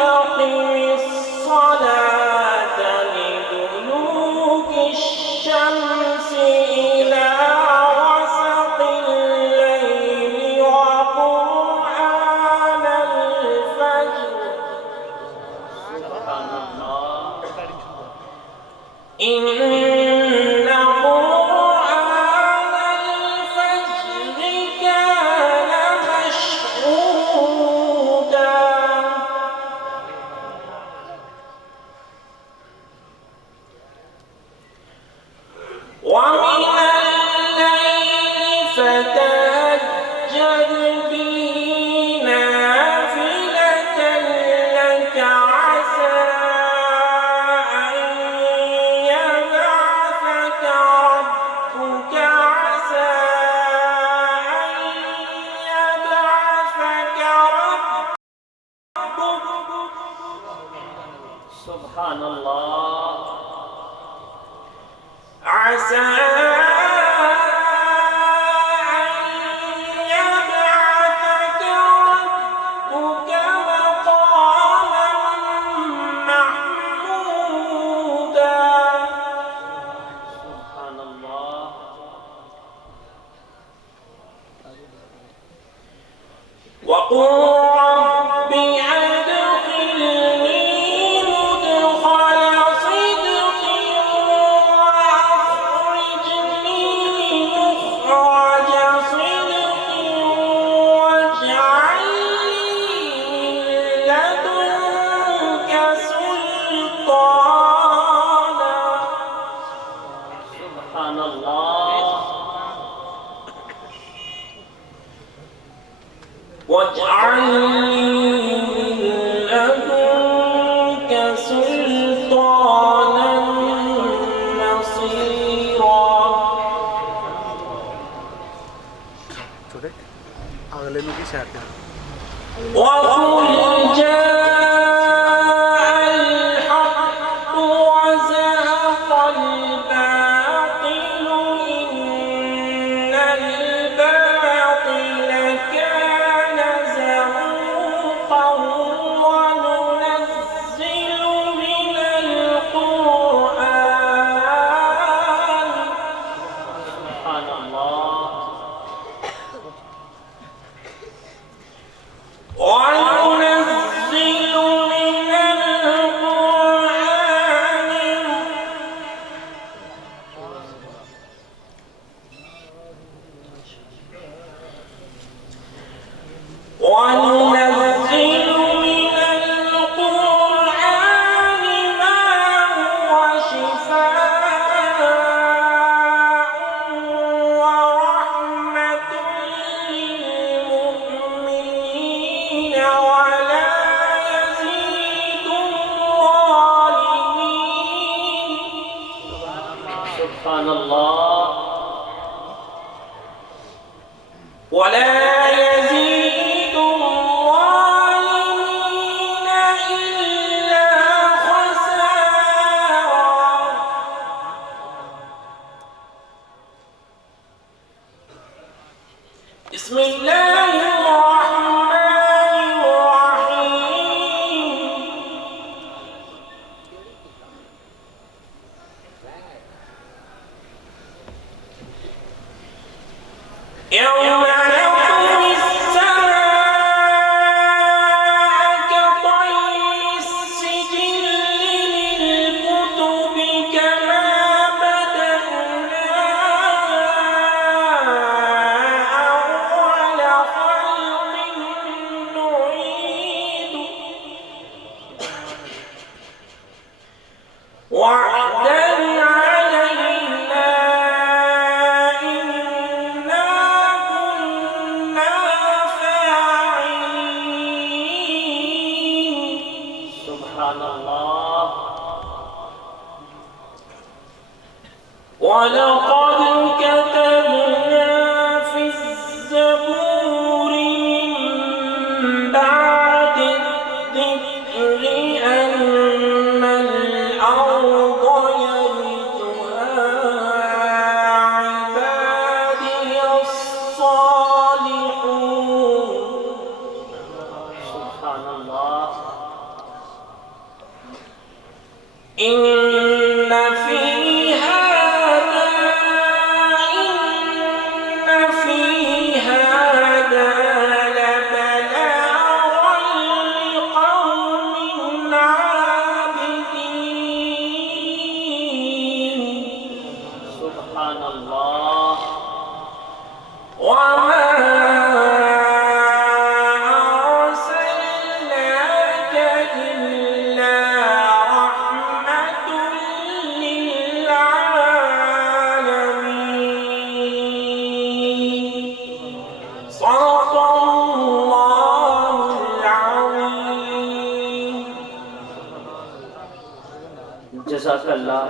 أقم الصلاة لدلوك الشمس إلى غسق الليل وقرآن الفجر سبحان الله إن قرآن الفجر كان مشهودا ومن الليل فتهجد به نافلة لك عسى أن يبعثك ربك عسى أن يبعثك ربك سبحان الله عسى أن يبعثك ربك مقاما محمودا سبحان الله وقل رب أدخلني مدخل صدق وأخرجني مخرج صدق واجعل لي من لدنك سلطانا سبحان الله واجعل لي من لدنك سلطانا نصيرا छोटे अगले में की शायद وقل جاء الحق وزهق الباطل إن الباطل كان زهوقا وننزل من القرآن سبحان الله وننزل من القرآن ما هو شفاء ورحمة للمؤمنين ولا يزيد الظالمين سبحان الله ولا يزيد الظالمين إلا خسارا بسم الله الرحمن الرحيم يوم نطوي السماء كطي السجل للكتب كما بدأنا أول خلق نعيد وعدا علينا إنا كنا فاعلين سبحان الله ولقد كتبنا في الزبور من بعد الذكر أن الأرض يرثها عبادي الصالحون سبحان الله إن في هذا لبلاغا لقوم عابدين سبحان الله. وما أرسلناك إلا رحمة للعالمين صدق الله العظيم. جزاك الله